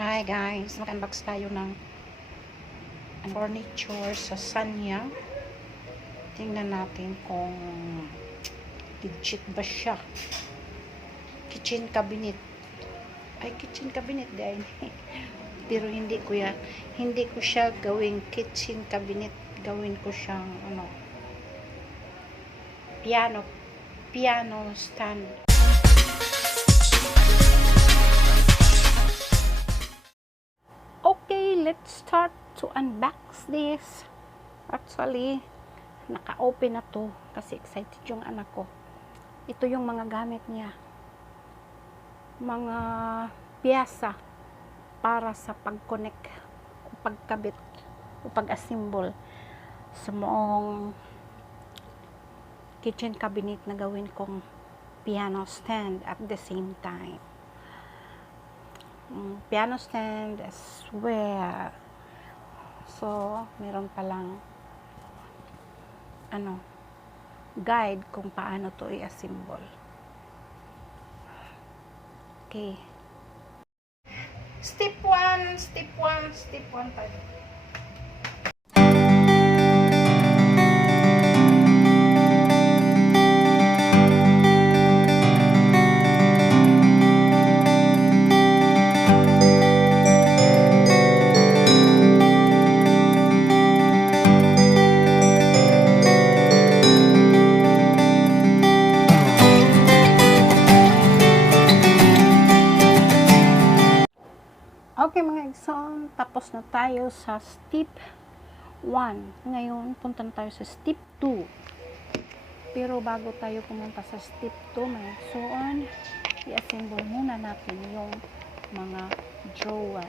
Hi guys, mag-unbox tayo ng furniture sa Sanya. Tingnan natin kung legit ba siya. Kitchen cabinet. Ay, kitchen cabinet din. Pero hindi ko siya gawing kitchen cabinet. Gawin ko siyang piano stand. Okay, let's start to unbox this. Actually, naka-open na to kasi excited yung anak ko. Ito yung mga gamit niya. Mga piyasa para sa pag-connect o pagkabit o pag-assemble sa moong kitchen cabinet na gawin kong piano stand at the same time. Piano stand as well. So, meron palang guide kung paano to i-assemble. Okay. Step 1 tayo. Okay mga igsoon, tapos na tayo sa step 1. Ngayon, punta na tayo sa step 2. Pero bago tayo pumunta sa step 2, mga igsoon, i-assemble muna natin yung mga drawer.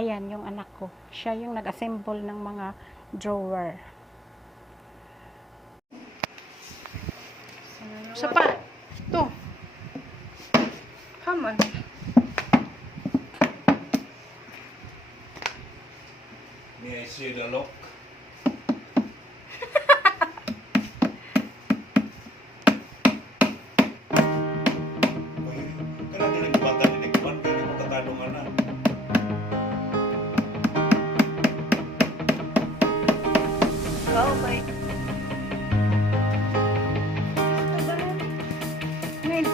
Ayan, yung anak ko. Siya yung nag-assemble ng mga drawer. Sapa! Ito! Come on! May I see the lock? Kaya dinig-ban, hindi ko katanungan na. Oh my. Ngayon.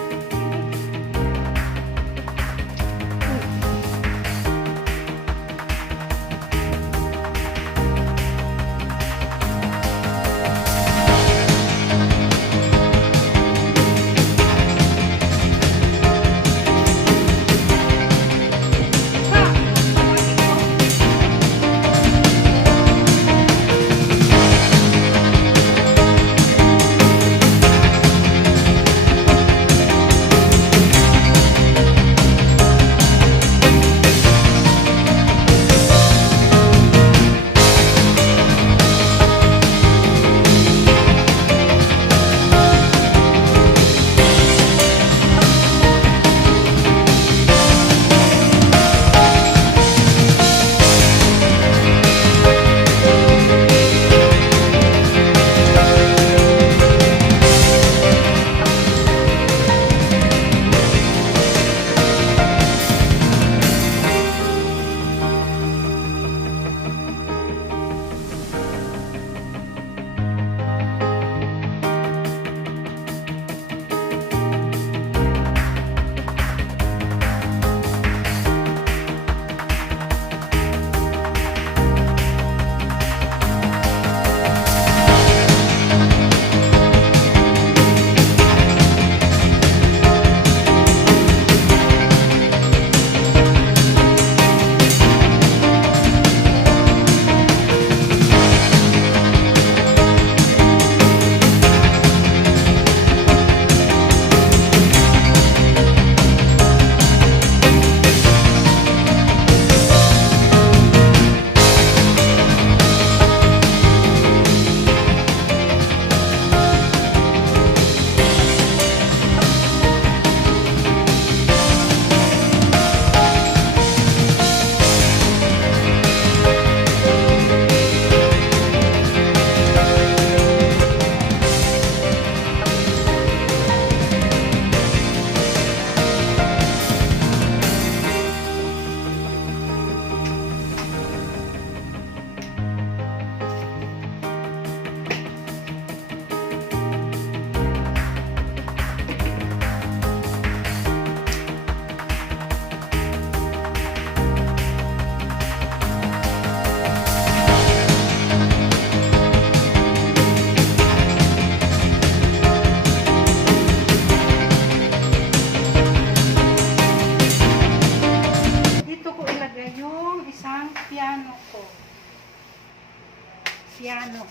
piano.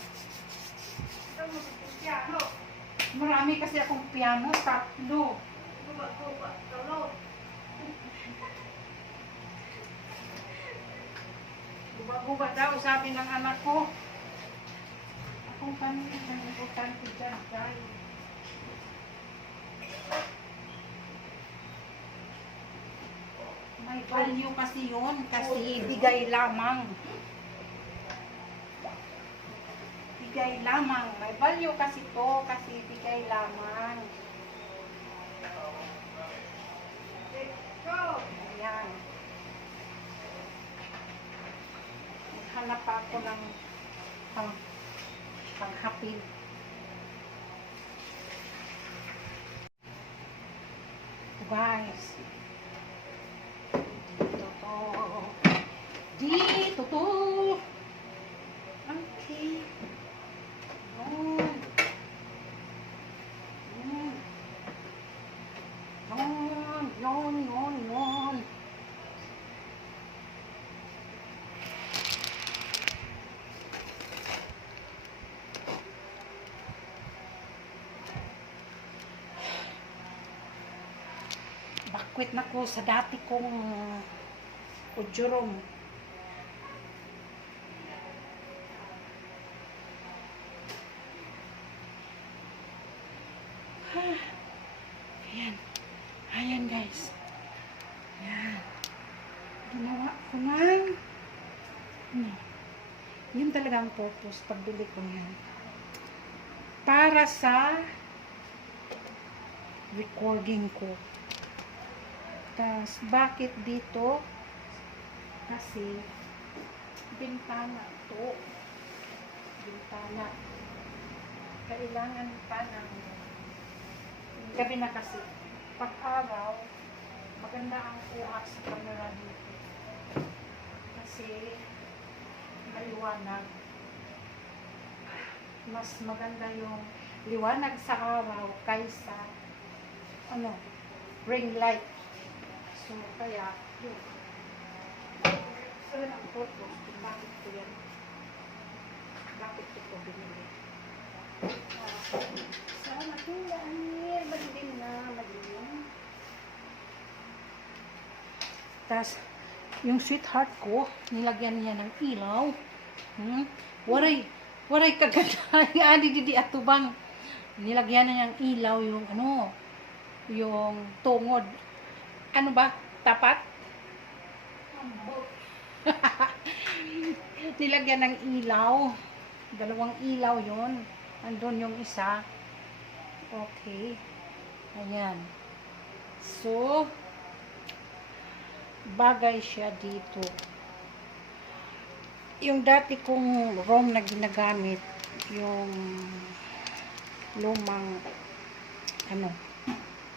Piano. Marami kasi akong piano, 3. Guba, talo. Guba daw, sabi ng anak ko. Akong kanina, ang importante dyan, guys. May value kasi yun, kasi bigay lamang. Bigay lamang. May value kasi to, kasi bigay lamang. Ayan. Hanap pa ako ng panghapid. Guys. Dito to. Okay. Yon. Bakwit na ko sa dati kong ujurom. Ayan guys. Ayan. Ginawa ko ng yun talaga ang purpose pagbili ko yan. Para sa recording ko. Tas bakit dito? Kasi bintana to. Bintana. Kailangan pa ng gabi na kasi. Pag-araw, maganda ang kuha sa camera dito. Kasi maliwanag. Mas maganda yung liwanag sa araw kaysa ring light. So, kaya, yun. So, yun ang purpose kung bakit ko yan. Bakit ko ito binili. So, madilim na. Tas, yung sweetheart ko, nilagyan niya ng ilaw. Waray kaganda. Adi didi atubang. Nilagyan na niyang ilaw yung yung tungod. Ano ba? Tapat? Nilagyan ng ilaw. 2 ilaw yon. Andun yung isa. Okay. Ayan. So, bagay siya dito. Yung dati kong ROM na ginagamit, yung lumang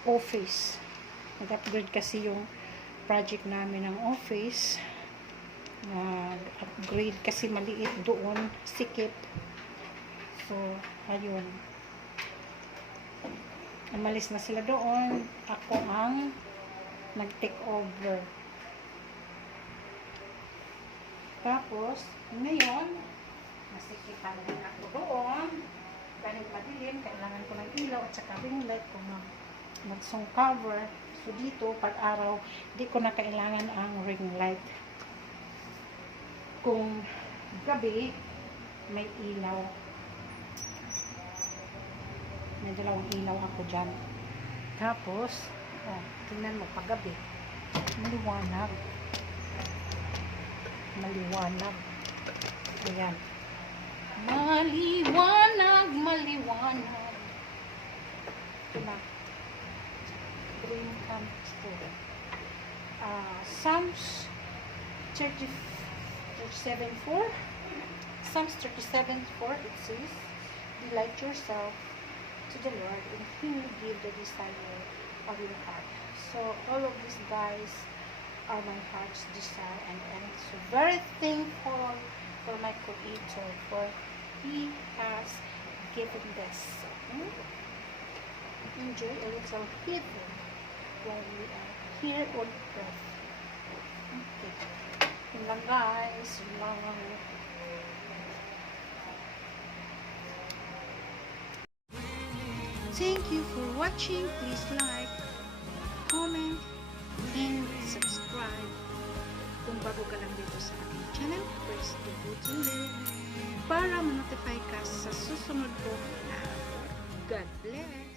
office. Nag-upgrade kasi yung project namin ng office. Nag-upgrade kasi maliit doon, sikip. So, ayun. Umalis na sila doon. Ako ang nag-take over. Tapos, ngayon, nasikipan din ako doon. Dahil madilim, kailangan ko ng ilaw at saka ring light kung mag-song cover. So, dito, pag-araw, di ko na kailangan ang ring light. Kung gabi, may ilaw. May 2 ilaw ako dyan. Tapos, tingnan mo, paggabi, maliwanag. Maliwanag. Ayan. Maliwanag. Ito na. Green camphor. Psalms 37:4. Psalms 37:4, it says, delight yourself to the Lord, and He will give the desire of your heart. So, all of these guys are my heart's desire, and I'm so very thankful for my Creator, for He has given this. Enjoy a little heaven while we are here on earth. Okay. Yun lang guys. Yun lang. Thank you for watching. Please like, comment, and subscribe. Kung bago ka lang dito sa aking channel, press the button bell para ma-notify ka sa susunod ko na. God bless!